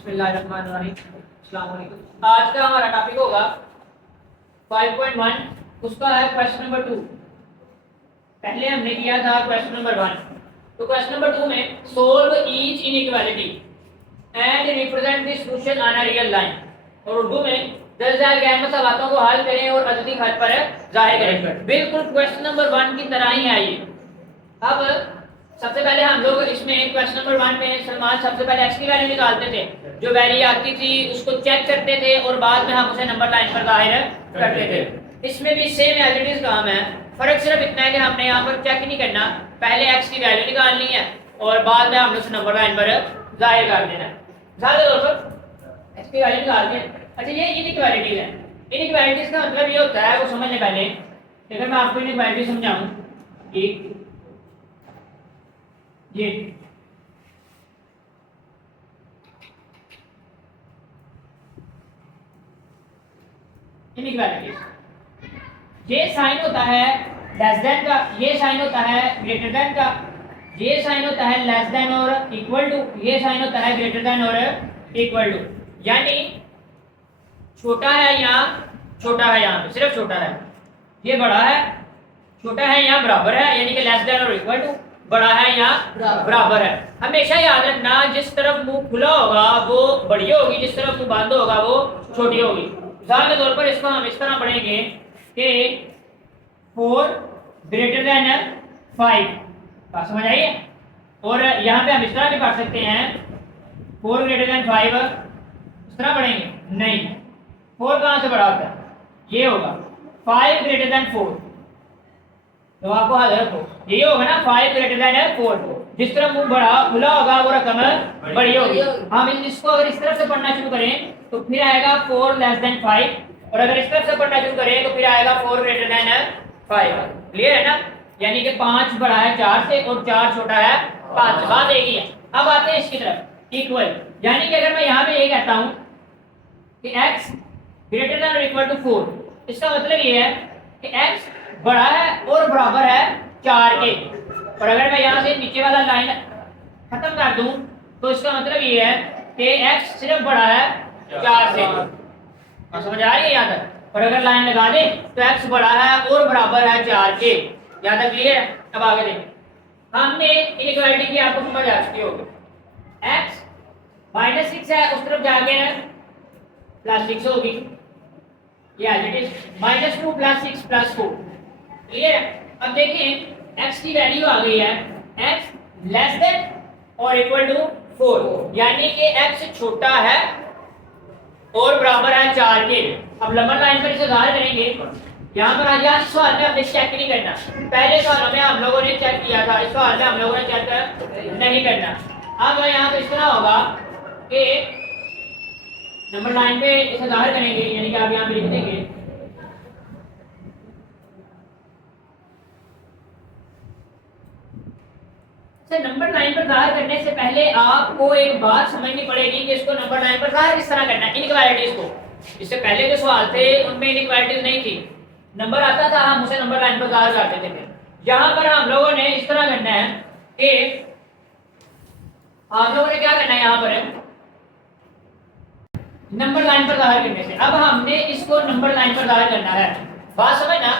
बिस्मिल्लाहिर्रहमानिर्रहीम। अस्सलाम वालेकुम। आज का हमारा टॉपिक होगा 5.1, उसका है क्वेश्चन नंबर 2। पहले हमने किया था क्वेश्चन नंबर 1, तो क्वेश्चन नंबर 2 में solve each inequality and represent the solution on a real line, और उर्दू में 10,000 गैर मसवालों को हल करें और अददी खत पर जाहिर करें। बिल्कुल क्वेश्चन नंबर 1 की तरह ही है ये। अब सबसे पहले हम लोग इसमें क्वेश्चन नंबर 1 में सलमान सबसे पहले एक्स की वैल्यू निकालते थे, जो वैल्यू आती थी उसको चेक करते थे और बाद में हम उसे नंबर लाइन पर जाहिर करते थे। इसमें भी सेम एज इट इज काम है, फर्क सिर्फ इतना है कि हमने यहाँ पर चेक नहीं करना, पहले एक्स की वैल्यू निकालनी है और बाद में हमने उसे नंबर लाइन पर जाहिर कर देना है। ज़्यादा दोस्तों एक्स की वैल्यू निकाल दी। अच्छा, ये इनइक्वालिटीज है। इनइक्वालिटीज का मतलब ये होता है, वो समझने पहले अगर मैं आपको इनइक्वालिटी समझाऊं कि ये इनइक्वालिटी, ये साइन होता है लेस देन का, ये साइन होता है ग्रेटर देन का, ये साइन होता है लेस देन और इक्वल टू, ये साइन होता है ग्रेटर देन और इक्वल टू। यानी छोटा है यहाँ, छोटा है यहाँ पे, सिर्फ छोटा है, ये बड़ा है, छोटा है यहाँ बराबर है, यानी कि लेस देन और इक्वल टू, बड़ा है यहाँ बराबर है। हमेशा याद रखना, जिस तरफ मुंह खुला होगा वो बड़ी होगी, जिस तरफ मुंह बंद होगा वो छोटी होगी। मिसाल के तौर पर इसको हम इस तरह पढ़ेंगे कि 4 ग्रेटर देन 5, बात समझ आई है। और यहाँ पे हम इस तरह भी पढ़ सकते हैं 4 ग्रेटर देन 5, इस तरह पढ़ेंगे नहीं, 4 कहाँ से बड़ा होता है, ये होगा 5 ग्रेटर देन 4, तो आपको याद रखो ये होगा ना 5 ग्रेटर देन 4। जिस तरफ मुंह बड़ा खुला होगा वो रकम बड़ी होगी। हम इसको अगर इस तरफ से पढ़ना शुरू करें तो फिर आएगा 4 लेस देन 5, और अगर इस तरफ से पढ़ना शुरू करें तो फिर आएगा 4 ग्रेटर देन 5। क्लियर है ना? यानी कि 5 बड़ा है 4 से और 4 छोटा है 5 से, बात एक ही है। अब आते हैं इसकी तरफ इक्वल, यानी कि अगर मैं यहाँ पे ये कहता हूँ कि x ग्रेटर देन और इक्वल टू 4, इसका मतलब ये है कि x बड़ा है और बराबर है 4 के। और अगर मैं यहाँ से नीचे वाला लाइन खत्म कर दूं तो इसका मतलब ये है कि x सिर्फ बड़ा है 4 से, और समझ आ रही है यहाँ तक। और अगर लाइन लगा दें तो x बड़ा है और बराबर है 4 के। यहाँ तक क्लियर है? अब आगे देखें, हमने इनइक्वालिटी की आपको समझ आ चुकी होगी। x -6 है, उस तरफ जाके +6 होगी, ये एज इट इज -2 + 6 + 4। क्लियर है? अब देखिए x की वैल्यू आ गई है x लेस देन और इक्वल टू 4, यानी कि x छोटा है और बराबर है 4 के। अब लंबर लाइन पर इसे ज़ाहिर करेंगे। यहाँ पर आज इस सवाल में हमने चेक नहीं करना, पहले सवालों में हम लोगों ने चेक किया था, इस सवाल में हम लोगों ने चेक नहीं करना। अब यहाँ पर इस तरह होगा कि नंबर लाइन पे इसे ज़ाहिर करेंगे, यानी कि आप यहाँ पे लिख देंगे नंबर लाइन पर जाहिर करने से पहले आपको एक बात समझनी पड़ेगी कि इसको नंबर लाइन पर जाहिर किस तरह करना है, इनइक्वालिटीज को। इससे पहले जो सवाल थे उनमें इनइक्वालिटीज नहीं थी, नंबर आता था हम उसे नंबर लाइन पर जाहिर करते थे। यहाँ पर हम लोगों ने इस तरह करना है कि आप लोगों ने क्या करना है, यहाँ पर नंबर लाइन पर जाहिर करने से अब हमने इसको नंबर लाइन पर जाहिर करना है। बात समझना,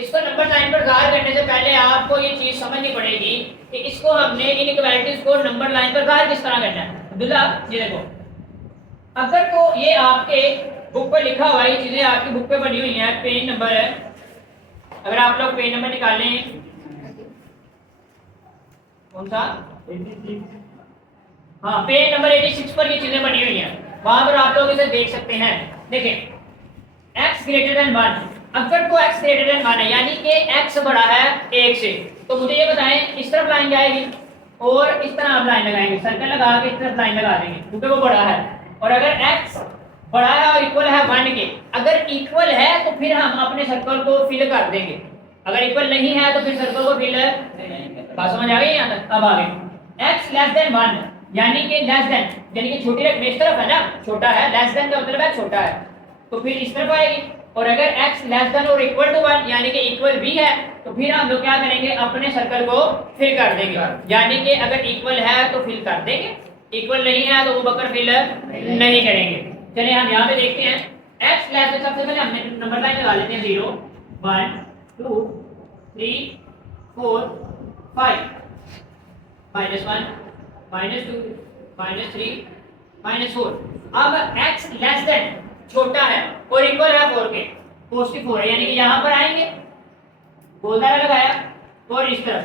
इसको नंबर लाइन पर जाहिर करने से पहले आपको ये चीज समझनी पड़ेगी कि इसको हमने इनइक्वालिटीज को नंबर लाइन पर जाहिर किस तरह करना है। अब्दुल्ला ये देखो, अगर तो ये आपके बुक पर लिखा हुआ है, ये चीजें आपकी बुक पे बनी हुई हैं, पेज नंबर है, अगर आप लोग पेज नंबर निकालें, कौन सा, हाँ पेज नंबर 86 पर ये चीजें बनी हुई हैं, वहां पर आप लोग इसे देख सकते हैं। देखिए x ग्रेटर देन 1, अगर तो x ग्रेटर देन 1 है यानी कि x बड़ा है 1 से, तो मुझे ये बताएं इस तरफ लाइन जाएगी और इस तरह आप लाइन लगाएंगे, सर्कल लगा के इस तरफ लाइन लगा देंगे क्योंकि वो बड़ा है। और अगर x बड़ा है और इक्वल है 1 के, अगर इक्वल है तो फिर हम अपने सर्कल को फिल कर देंगे, अगर इक्वल नहीं है तो फिर सर्कल को फिल बात समझ आ गई यहाँ तक। अब आगे x लेस देन 1, यानी कि लेस देन यानी कि छोटी रकम इस तरफ है ना, छोटा है, लेस देन का मतलब है छोटा है, तो फिर इस तरफ आएगी। और अगर x लेस देन और इक्वल टू 1 यानी कि इक्वल भी है तो फिर हम लोग क्या करेंगे, अपने सर्कल को फिल कर देंगे, यानी कि अगर इक्वल है तो फिल कर देंगे इक्वल नहीं है तो वो बकर फिल नहीं करेंगे। चलिए हम यहाँ पे देखते हैं x लेस देन, सबसे पहले हमने नंबर लाइन लगा लेते हैं 0 1 2 3 4 5 -1 -2 -3 -4। अब x लेस देन छोटा है और इक्वल है 4 के, पॉजिटिव 4 है, यानी कि यहाँ पर आएंगे, गोलदारा लगाया और इस तरफ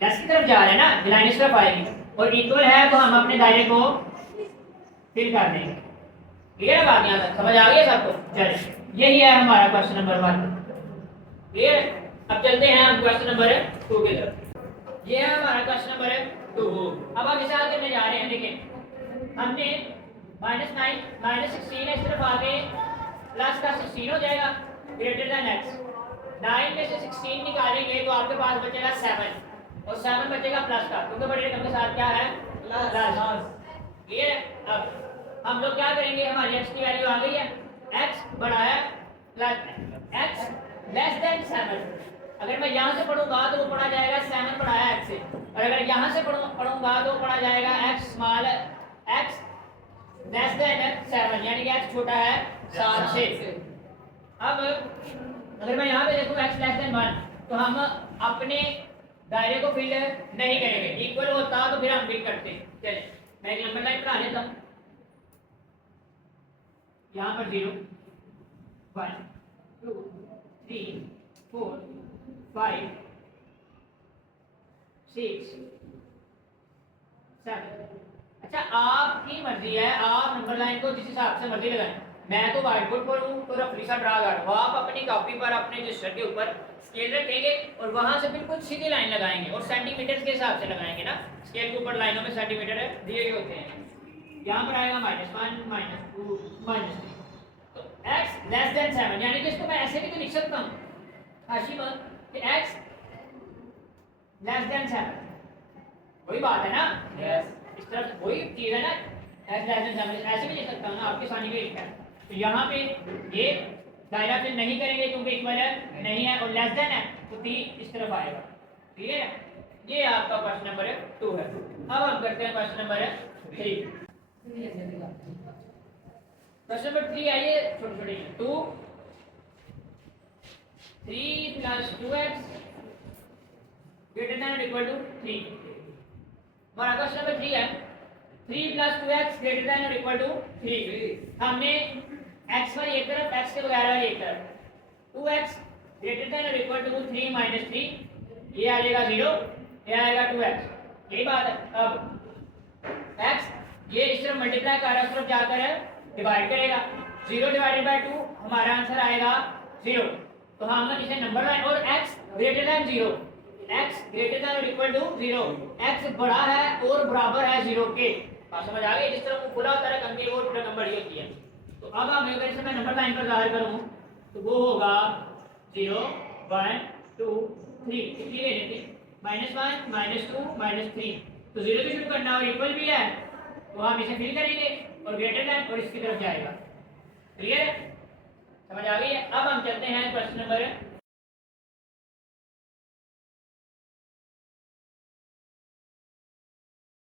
लेस की तरफ जा रहे हैं ना, लाइन इस तरफ आएगी और इक्वल है तो हम अपने दायरे को फिल कर देंगे। क्लियर है बात, यहाँ तक समझ आ गई है सबको? चलिए यही है हमारा क्वेश्चन नंबर 1। क्लियर? अब चलते हैं हम क्वेश्चन नंबर 2 की तरफ। ये है हमारा क्वेश्चन नंबर 2। अब हम मिसाल करने जा रहे हैं। देखिए हमने -9 -16 इस तरफ आके प्लस का 16 हो जाएगा ग्रेटर देन x। 9 में से 16 निकालेंगे तो आपके पास बचेगा 7 और 7 बचेगा प्लस का, क्योंकि बड़ी रकम के साथ क्या है प्लस। क्लियर है? अब हम लोग क्या करेंगे, हमारी x की वैल्यू आ गई है, x बड़ा है प्लस x लेस देन 7। अगर मैं यहाँ से पढ़ूंगा तो वो पढ़ा जाएगा 7 बड़ा है x से, और अगर यहाँ से पढ़ूंगा तो पढ़ा जाएगा x small x less than 7, यानी कि x छोटा है 7 से। अब अगर मैं यहाँ पे देखूँ x लेस देन 1 तो हम अपने दायरे को फिल नहीं करेंगे, इक्वल होता तो फिर हम फिल करते। चलिए मैं एक नंबर लाइन बना लेता हूँ। यहाँ पर 0 1 2 3 4 5 6 7। अच्छा आपकी मर्जी है, आप नंबर लाइन को जिस हिसाब से मर्जी लगाएं। मैं तो व्हाइट बोर्ड पर हूँ तो रफली सा ड्रा कर, आप अपनी कॉपी पर अपने रजिस्टर के ऊपर स्केल रखेंगे और वहां से बिल्कुल सीधी लाइन लगाएंगे और सेंटीमीटर के हिसाब से लगाएंगे ना, स्केल के ऊपर लाइनों में सेंटीमीटर दिए हुए होते हैं। यहाँ पर आएगा -1 -2 -3 तो x लेस देन 7, यानी कि इसको मैं ऐसे भी तो लिख सकता हूँ हाशिम कि x लेस देन 7, वही बात है ना? यस, इस तरफ वही चीज है ना, x लेस देन 7 ऐसे भी लिख सकता हूँ ना, आपके सामने भी लिखा है। तो यहाँ पे ये दायरा फिल नहीं करेंगे क्योंकि इक्वल नहीं है और लेस देन है तो t इस तरफ आएगा। क्लियर है? ये आपका क्वेश्चन नंबर 2 है। अब हम करते हैं क्वेश्चन नंबर 3। क्वेश्चन नंबर 3 आइए, छोटे छोटे 2 3 + 2x ग्रेटर देन और इक्वल टू 3। हमारा क्वेश्चन नंबर 3 है 3 + 2x ग्रेटर देन और इक्वल टू 3। हमने x वाली एक तरफ, x के बगैर वाली एक तरफ, 2x ग्रेटर देन और इक्वल टू 3 - 3, ये आ जाएगा 0, ये आएगा 2x। यही बात है। अब x ये इस तरफ मल्टीप्लाई कर रहा है, उस तरफ जाकर डिवाइड करेगा, 0 / 2 हमारा आंसर आएगा 0। तो हम इसे नंबर लाइन और x greater than 0, x greater than और इक्वल टू 0, x बड़ा है और बराबर है 0 के। बात समझ आ गई? जिस तरह वो खुला होता है कंके वो रकम बड़ी होती है। तो अब हम अगर इसे मैं नंबर लाइन पर ज़ाहिर करूँ तो वो होगा 0 1 2 3, कितनी ले लेते -1 -2 -3, तो 0 से शुरू करना और इक्वल भी है तो हम इसे फिल करेंगे और ग्रेटर देन और इसकी तरफ जाएगा। क्लियर है? समझ आ गई है? अब हम चलते हैं क्वेश्चन नंबर